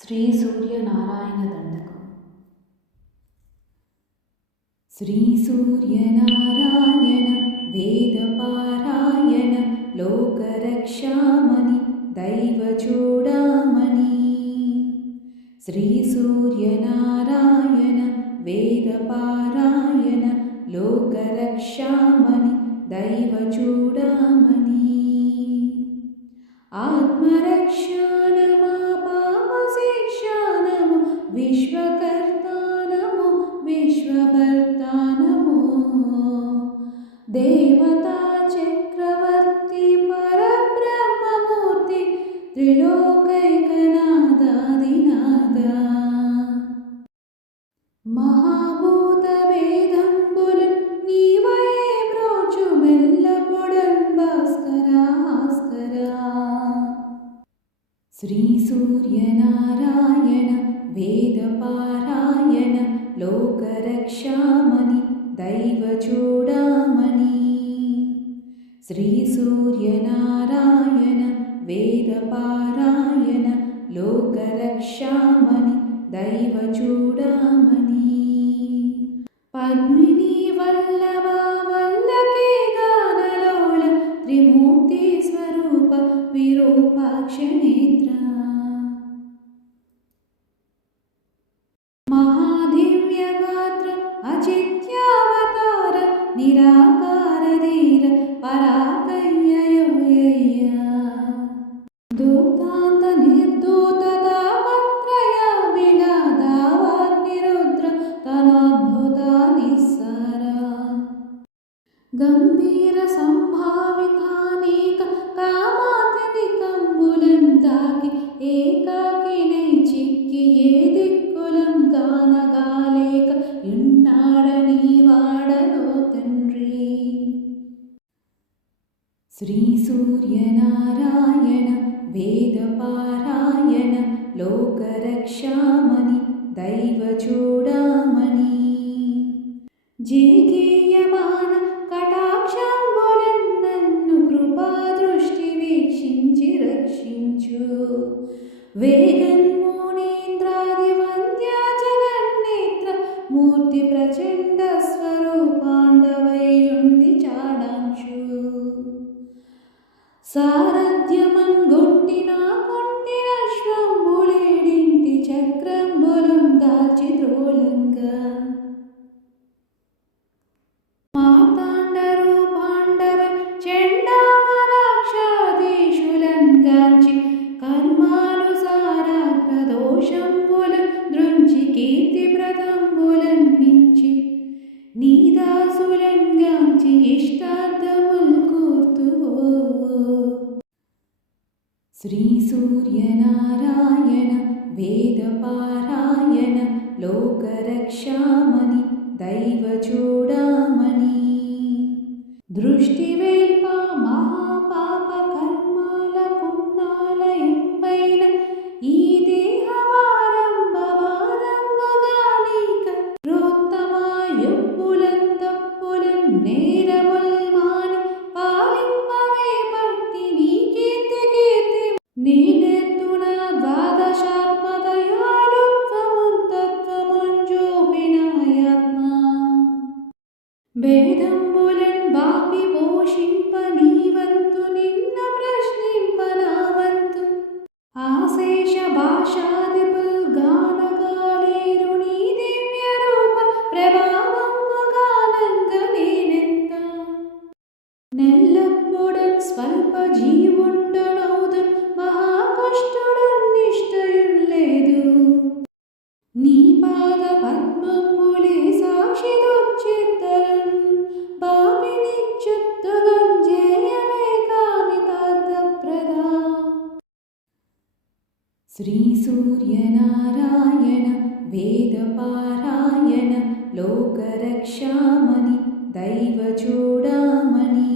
శ్రీ సూర్యనారాయణ దండకం. శ్రీ సూర్యనారాయణ వేదపారాయణ లోకరక్షామణి దైవచూడామణి. శ్రీ సూర్యనారాయణ వేదపారాయణ లోకరక్షామణి దైవచూడామణి. ఆత్మరక్షానమా పాపశిక్షానము విశ్వకర్తానము విశ్వభర్తానము. దేవతా చక్రవర్తి పరబ్రహ్మమూర్తి త్రిలోకైకనాదాదినాద. మహాభూత వేదంబులు నీవయే బ్రోచు మెల్లపొడన్ భాస్కరా భాస్కరా. శ్రీ సూర్యనారాయణ వేదపారాయణ లోకరక్షామణి దైవచూడామణి. శ్రీ సూర్యనారాయణ వేదపారాయణ లోకరక్షామణి దైవచూడామణి. పద్మిని వల్లభ వల్లకే గానలోల త్రిమూర్తి స్వరూప విరూపాక్ష నేత్ర. మహాదివ్య గాత్ర అచిత్యావతార నిరాకార ధీర పరాకయ్యయోయ్య. దూతాంత నిర్దూత తాపత్రయ బిళాదావాగ్నిరుద్ర తనద్భుత నిస్సార. గంభీర సంభావితానేక కామాగ్నికంబులన్ దాకి ఏకాకినై చిక్కి ఏ దిక్కులం కానగాలేక యున్నాడని వాడలో తండ్రి. శ్రీ సూర్యనారాయణ వేదపారాయణ లోకరక్షామణి దైవచూడామణి. జిగేయమాన కటాక్షంబులన్ నన్ను కృపాదృష్టి వీక్షించి రక్షించు. వేగన్మునీంద్రాది వంద్య జగన్నేత్ర మూర్తి ప్రచండ స్వరూపాండవైయుండి చాడాంశు. సారథ్యమన్ గొంటిన కొంటిన శ్వంబులేడింటి చక్రంబులం దాల్చి త్రోలంగా. మార్తాండరు పాండవ చండామరాక్షాదేశులన్ గాంచి కర్మానుసారాగ్రదోషంబులన్ దృంచి కీర్తి ప్రదంబులన్ మించి నీదాసులన్ గాంచి ఇష్టార్థముల్ కూర్తువో. శ్రీ సూర్యనారాయణ వేదపారాయణ లోకరక్షామణి దైవచూడామణి. దృష్టివేల్ప మహాపాప కర్మాల పుణ్యాలయంపైన ఈ దేహవారంభవారంభగానీక రోత్తమాయుప్పులన్ తప్పులన్ నేరముల్ మాని పాలింపవే పట్టి నీ కీర్తి కీర్తి. నేనెత్తున ద్వాదశాత్మదయాళుత్వమున్ తత్వముంజోపినాయాత్మ. వేదంబులన్ బాపి పోషింప నీవంతు నిన్న ప్రశ్నింప నావంతు. ఆశేష భాషాదిపుల్ గానగాలేరు నీ దివ్య రూప ప్రభావంబుగానంగ నేనెంత. నెల్లప్పుడన్ స్వల్ప జీవుండనౌదున్ మహాకష్టుడన్ నిష్టయుల్లేదు. నీ పాద పద్మంబులే సాక్షి దొచ్చిత్తరన్ బాపి నిచ్చుత్తుగం జేయవే కామితార్థప్రదా. శ్రీ సూర్యనారాయణ వేదపారాయణ లోకరక్షామణి దైవచూడామణి.